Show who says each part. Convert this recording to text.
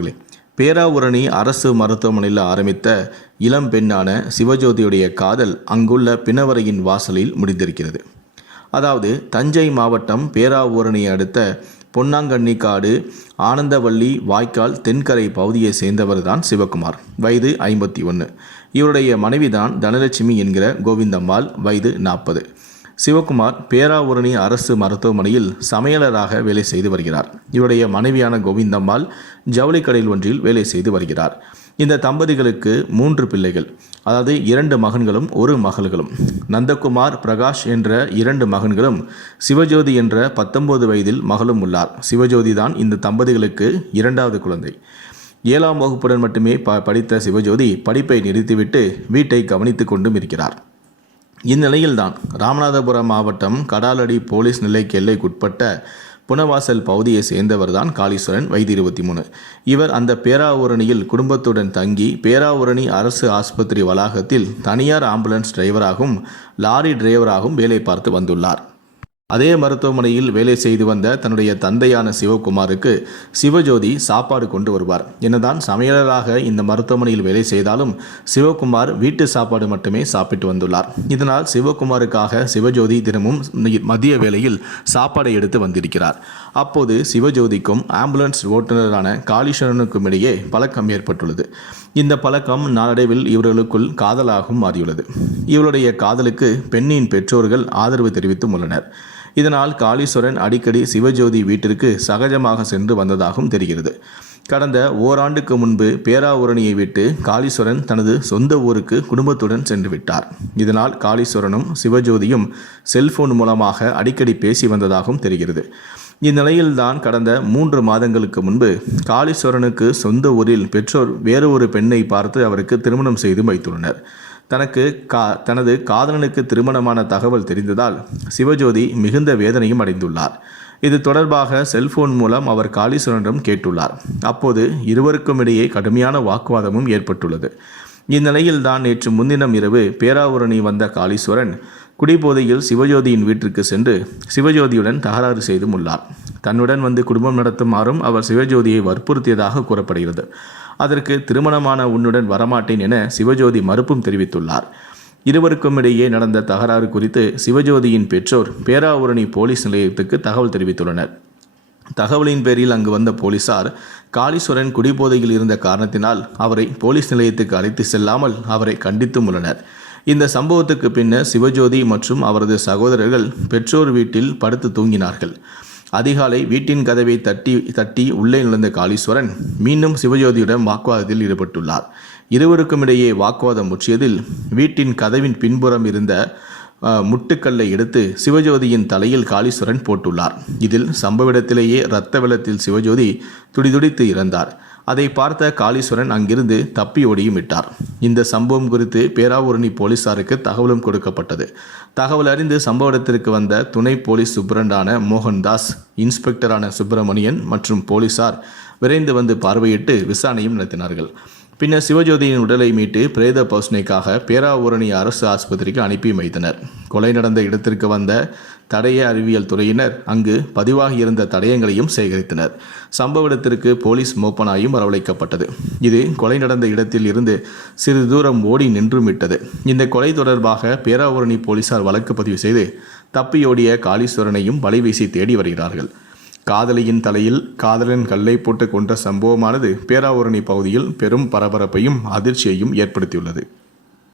Speaker 1: நண்பர்களே பேராவூரணி அரசு மருத்துவமனையில் ஆரம்பித்த இளம் பெண்ணான சிவஜோதியுடைய காதல் அங்குள்ள பிணவரையின் வாசலில் முடிந்திருக்கிறது. அதாவது தஞ்சை மாவட்டம் பேராவூரணியை அடுத்த பொன்னாங்கண்ணிக்காடு ஆனந்தவள்ளி வாய்க்கால் தென்கரை பகுதியை சேர்ந்தவர் தான் சிவகுமார். வயது ஐம்பத்தி ஒன்று இவருடைய மனைவிதான் தனலட்சுமி என்கிற கோவிந்தம்மாள். வயது நாற்பது. சிவகுமார் பேராவூரணி அரசு மருத்துவமனையில் சமையலராக வேலை செய்து வருகிறார். இவருடைய மனைவியான கோவிந்தம்மாள் ஜவுளி கடையில் ஒன்றில் வேலை செய்து வருகிறார். இந்த தம்பதிகளுக்கு மூன்று பிள்ளைகள். அதாவது இரண்டு மகன்களும் ஒரு மகள்களும். நந்தகுமார் பிரகாஷ் என்ற இரண்டு மகன்களும் சிவஜோதி என்ற பத்தொன்பது வயதில் மகளும் உள்ளார். சிவஜோதி தான் இந்த தம்பதிகளுக்கு இரண்டாவது குழந்தை. ஏழாம் வகுப்புடன் மட்டுமே ப படித்த சிவஜோதி படிப்பை நிறுத்திவிட்டு வீட்டை கவனித்து கொண்டும் இருக்கிறார். இந்நிலையில்தான் ராமநாதபுரம் மாவட்டம் கடாலடி போலீஸ் நிலைக்கு எல்லைக்குட்பட்ட புனவாசல் பகுதியை சேர்ந்தவர்தான் காளீஸ்வரன் வயது இருபத்தி மூணு இவர் அந்த பேராவூரணியில் குடும்பத்துடன் தங்கி பேராவூரணி அரசு ஆஸ்பத்திரி வளாகத்தில் தனியார் ஆம்புலன்ஸ் டிரைவராகவும் லாரி டிரைவராகவும் வேலை பார்த்து வந்துள்ளார். அதே மருத்துவமனையில் வேலை செய்து வந்த தன்னுடைய தந்தையான சிவகுமாருக்கு சிவஜோதி சாப்பாடு கொண்டு வருவார். என்னதான் சமையலராக இந்த மருத்துவமனையில் வேலை செய்தாலும் சிவகுமார் வீட்டு சாப்பாடு மட்டுமே சாப்பிட்டு வந்துள்ளார். இதனால் சிவகுமாருக்காக சிவஜோதி தினமும் மதிய வேளையில் சாப்பாடை எடுத்து வந்திருக்கிறார். அப்போது சிவஜோதிக்கும் ஆம்புலன்ஸ் ஓட்டுநரான காளீஸ்வரனுக்கும் இடையே பழக்கம் ஏற்பட்டுள்ளது. இந்த பழக்கம் நாளடைவில் இவர்களுக்குள் காதலாகவும் மாறியுள்ளது. இவருடைய காதலுக்கு பெண்ணின் பெற்றோர்கள் ஆதரவு தெரிவித்தும் உள்ளனர். இதனால் காளீஸ்வரன் அடிக்கடி சிவஜோதி வீட்டிற்கு சகஜமாக சென்று வந்ததாகவும் தெரிகிறது. கடந்த ஓராண்டுக்கு முன்பு பேராவூரணியை விட்டு காளீஸ்வரன் தனது சொந்த ஊருக்கு குடும்பத்துடன் சென்று விட்டார். இதனால் காளீஸ்வரனும் சிவஜோதியும் செல்போன் மூலமாக அடிக்கடி பேசி வந்ததாகவும் தெரிகிறது. இந்நிலையில்தான் கடந்த மூன்று மாதங்களுக்கு முன்பு காளீஸ்வரனுக்கு சொந்த ஊரில் பெற்றோர் வேறு ஒரு பெண்ணை பார்த்து அவருக்கு திருமணம் செய்து வைத்துள்ளனர். தனக்கு கா தனது காதலனுக்கு திருமணமான தகவல் தெரிந்ததால் சிவஜோதி மிகுந்த வேதனையும் அடைந்துள்ளார். இது தொடர்பாக செல்போன் மூலம் அவர் காளீஸ்வரனிடம் கேட்டுள்ளார். அப்போது இருவருக்கும் இடையே கடுமையான வாக்குவாதமும் ஏற்பட்டுள்ளது. இந்நிலையில் தான் நேற்று முன்தினம் இரவு பேராவூரணி வந்த காளீஸ்வரன் குடிபோதையில் சிவஜோதியின் வீட்டிற்கு சென்று சிவஜோதியுடன் தகராறு செய்தும் உள்ளார் தன்னுடன் வந்து குடும்பம் நடத்துமாறும் அவர் சிவஜோதியை வற்புறுத்தியதாக கூறப்படுகிறது. அதற்கு திருமணமான உன்னுடன் வரமாட்டேன் என சிவஜோதி மறுப்பும் தெரிவித்துள்ளார். இருவருக்கும் இடையே நடந்த தகராறு குறித்து சிவஜோதியின் பெற்றோர் பேராவூரணி போலீஸ் நிலையத்துக்கு தகவல் தெரிவித்துள்ளனர். தகவலின் பேரில் அங்கு வந்த போலீசார் காளீஸ்வரன் குடிபோதையில் இருந்த காரணத்தினால் அவரை போலீஸ் நிலையத்துக்கு அழைத்து செல்லாமல் அவரை கண்டித்தும் உள்ளனர். இந்த சம்பவத்துக்கு பின்னர் சிவஜோதி மற்றும் அவரது சகோதரர்கள் பெற்றோர் வீட்டில் படுத்து தூங்கினார்கள். அதிகாலை வீட்டின் கதவை தட்டி தட்டி உள்ளே நுழைந்த காளீஸ்வரன் மீண்டும் சிவஜோதியுடன் வாக்குவாதத்தில் ஈடுபட்டுள்ளார். இருவருக்கும் இடையே வாக்குவாதம் முற்றியதில் வீட்டின் கதவின் பின்புறம் இருந்த முட்டுக்கல்லை எடுத்து சிவஜோதியின் தலையில் காளீஸ்வரன் போட்டுள்ளார். இதில் சம்பவ இடத்திலேயே இரத்த வெள்ளத்தில் சிவஜோதி துடிதுடித்து இறந்தார். அதை பார்த்த காளீஸ்வரன் அங்கிருந்து தப்பி ஓடியும் விட்டார். இந்த சம்பவம் குறித்து பேராவூரணி போலீசாருக்கு தகவலும் கொடுக்கப்பட்டது. தகவல் அறிந்து சம்பவ இடத்திற்கு வந்த துணை போலீஸ் சுப்ரண்டான மோகன்தாஸ் இன்ஸ்பெக்டரான சுப்பிரமணியன் மற்றும் போலீசார் விரைந்து வந்து பார்வையிட்டு விசாரணையும் நடத்தினார்கள். பின்னர் சிவஜோதியின் உடலை மீட்டு பிரேத பௌஷ்ணைக்காக பேராவூரணி அரசு ஆஸ்பத்திரிக்கு அனுப்பி வைத்தனர். கொலை நடந்த இடத்திற்கு வந்த தடய அறிவியல் துறையினர் அங்கு பதிவாகி இருந்த தடயங்களையும் சேகரித்தனர். சம்பவ இடத்திற்கு போலீஸ் மோப்பனாயும் வரவழைக்கப்பட்டது. இது கொலை நடந்த இடத்தில் இருந்து சிறிது தூரம் ஓடி நின்றும் விட்டது. இந்த கொலை தொடர்பாக பேராவூரணி போலீசார் வழக்கு பதிவு செய்து தப்பியோடிய காளீஸ்வரனையும் வலைவீசி தேடி வருகிறார்கள். காதலியின் தலையில் காதலன் கல்லை போட்டு கொண்ட சம்பவமானது பேராவூரணி பகுதியில் பெரும் பரபரப்பையும் அதிர்ச்சியையும் ஏற்படுத்தியுள்ளது.